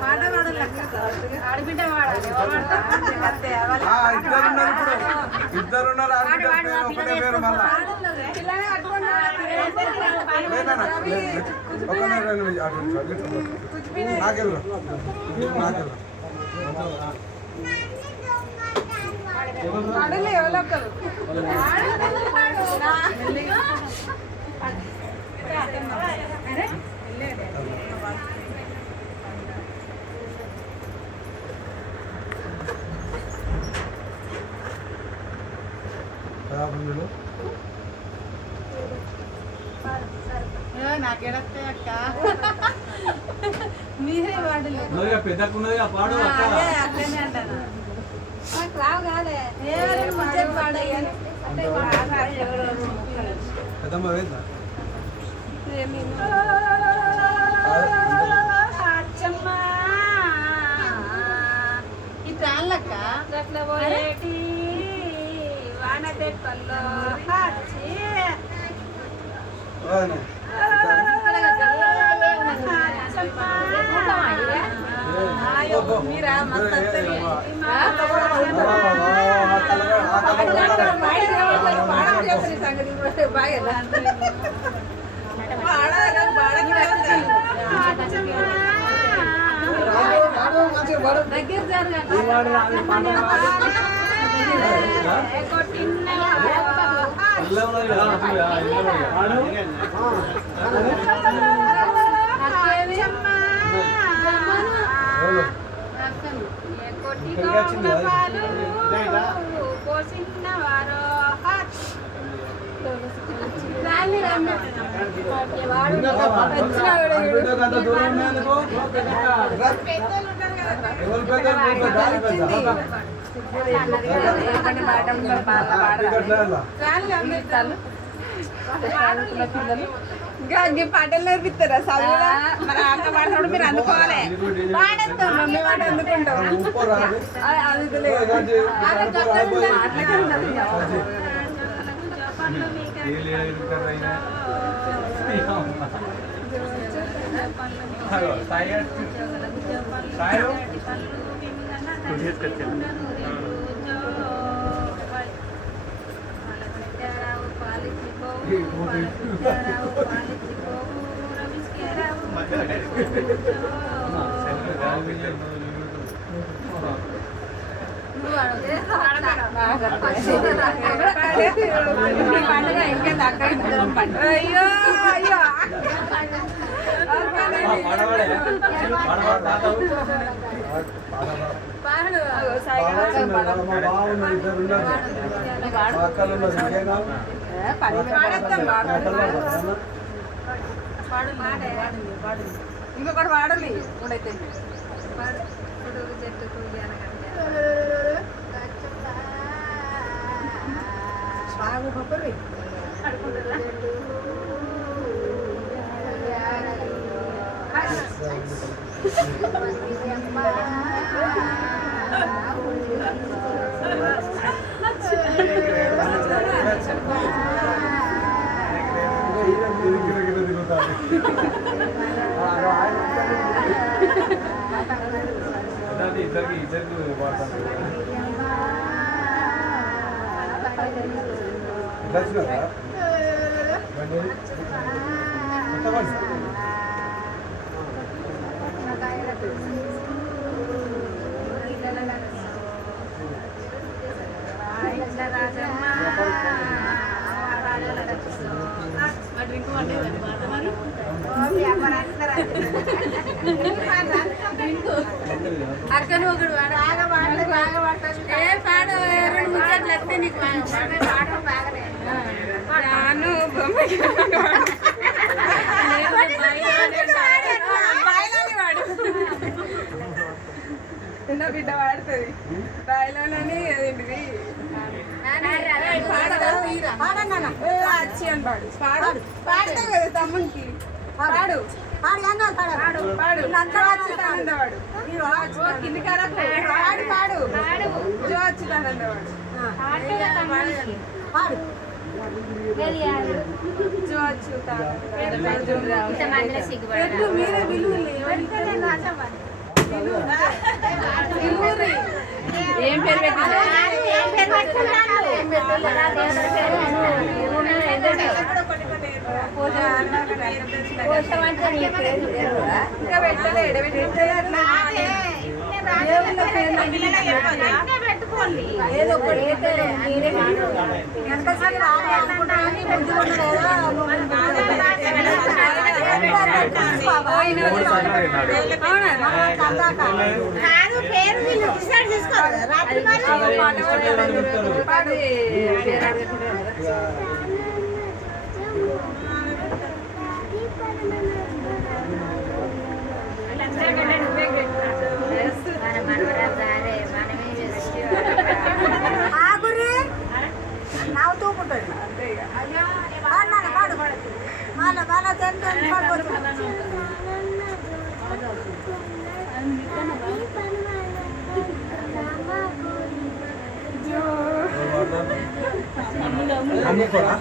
పాట పాడాలి ఆడబిడ్డ పాడాలి ఇద్దరున్నారు పాడలే ఎవరో ఒకరు నాకేడతే అక్క మీరే పాడలేదు పెద్దకున్నది పాడు అట్లనే అంటాను రావు కాదే పాడయ్యాను పెద్దమ్మ వేద్దా ఈ తాళ్ళక్క అట్లా పోయేటి వానదెప్పల్లో మీరా మస్తు సంగతి బాగా దగ్గర ఇంకా పాటలు నేర్పిస్తారా చదువులా మరి ఆట పాడతాడు మీరు అందుకోవాలి పాడేస్తాం మమ్మీ పాట అందుకుంటాం అయ్యో అయ్యో ఇంకొకటి వాడాలి ఇప్పుడైతే బాగు పప్పరి ఇద్దరికి వాడతాను అక్కను ఒకడు బాగా పాడతాడు ఏ పాడు రెండు ముచ్చట్లు వస్తే నీకు పాట బాగలే నాను చిన్న బిడ్డ పాడుతుంది బాయిలోనని ఏంటిది వచ్చి అని పాడు పాడు పాడతావు కదా తమ్మునికి పాడు పాడు ఏం కాదు, పాడు. పాడు వీళ్ళంతా అచ్యుతానందవాడు మీరు కింది కారకు పాడు పాడు జో అచ్యుతానందవాడు పాడు. జో అచ్యుతానందవాడు మీరే విలువలు ఏం పేరు పెట్టిందా? ఏం పేరు పెట్టుకున్నాను? ఇంకా పెట్టలే ఏదో ఒకటి ఎంతసేపు రావాలి అనుకుంటున్నాను, బుద్ధి ఉండలేదా? కాదు, పేరు వీళ్ళు డిసైడ్ చేసుకోవాలి. రాత్రి ఆగురి నవ్వుతూ ఉంటుంది. పాడు మళ్ళా మళ్ళా పడిపోతుంది. అమ్ముకోడా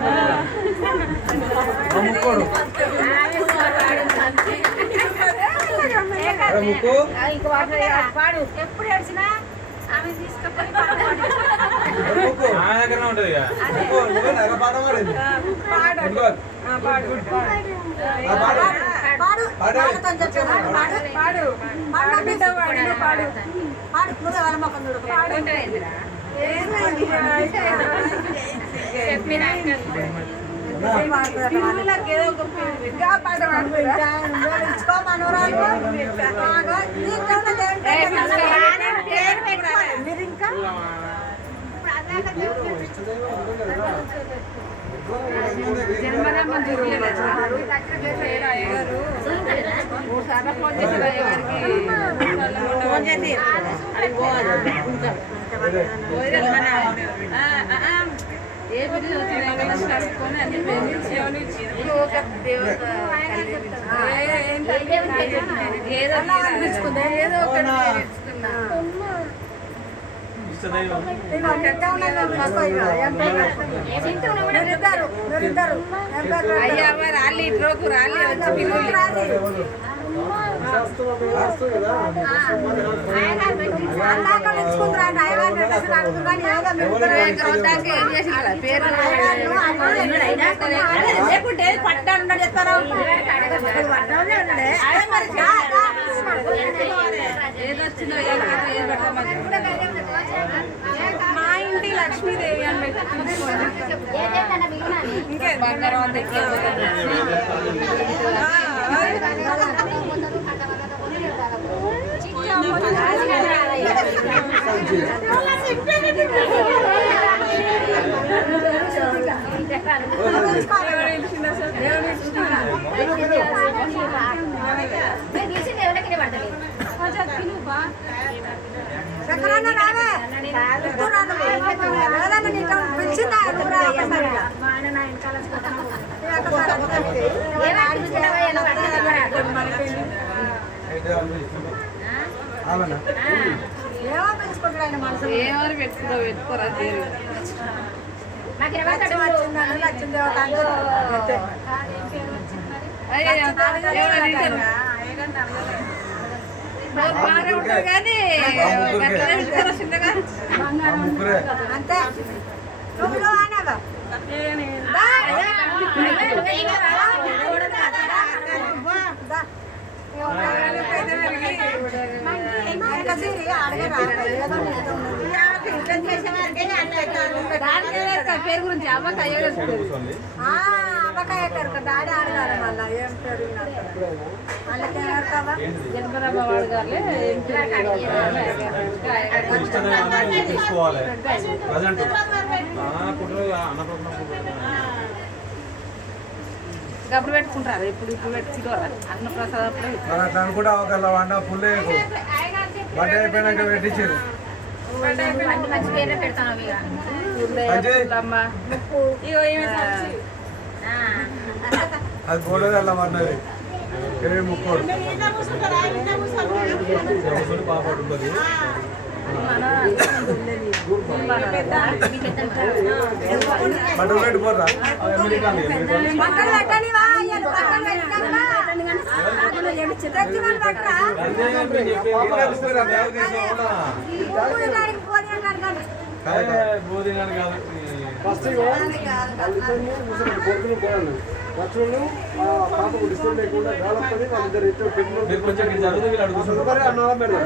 అమ్ముకోడు ముక్కు పాడు ఎప్పుడు ఏడ్చినా ఆమె తీసుకుపోయి ముక్కు నా దగ్గర ఉంటుంది ముక్కు నువ్వే నగ పాట పాడింది పాడు పాడు పాడు పాడు బిడ్డ పాడు పాడు పాడు నువ్వే వాళ్ళ మొక్కం చూడు. పాడు మీరు ఇంకా అయ్యా రాలి ఇట్రోకు రాలి వచ్చి పిల్లలు లేకుంటే పట్టాలు చెప్తారా? ఏదొచ్చిందో మా ఇంటి లక్ష్మీదేవి అని పెట్టుకోండి ఇంకే బంగారం అంత చక్రాన్న రావే పిలిచిందా ఏమో పిలుచుకుంటాడు ఆయన మనసు. ఏమని పెట్టుకోరా బాగా ఉంటారు కానీ చిన్నగా అంతే నువ్వు అనగా పేరు గురించి అమ్మకాయ అమ్మకాయ కనుక డాడీ ఆడగారు మళ్ళీ ఏం పేరు వాళ్ళకి జనపదమ్మ వాడు గారులే తీసుకోవాలి ప్రజెంట్ గప్పుడు పెట్టుకుంటారు ఇప్పుడు పెట్టుకోవాలి అన్న ప్రసాదం అట్లా అనుకుంటే ఒక వంట ఫుల్ బట్ట అయిపోయినాక పెట్టించారు మంచి పేరే పెడతాను అది గోడది అలా పడ్డది ముక్కోడు ఇంట్లో కూర్చుంటారా ఇంట్లో కూర్చోండి పాప ఉంటుంది బట్టలు పెట్టి పోరా పక్కన పెట్టండి వా అయ్యారు పక్కన బోధినాడు కాదు ఫస్ట్ కొడుకులు పోయాను లక్ష్మణులు పాపకు డిస్టర్బ్ లేకుండా గాలప్పని వాళ్ళిద్దరు ఇద్దరు మీరు కొంచెం ఇక్కడ జరుగుతుంది వీళ్ళు అడుగుతున్నారు అన్నదా మేడం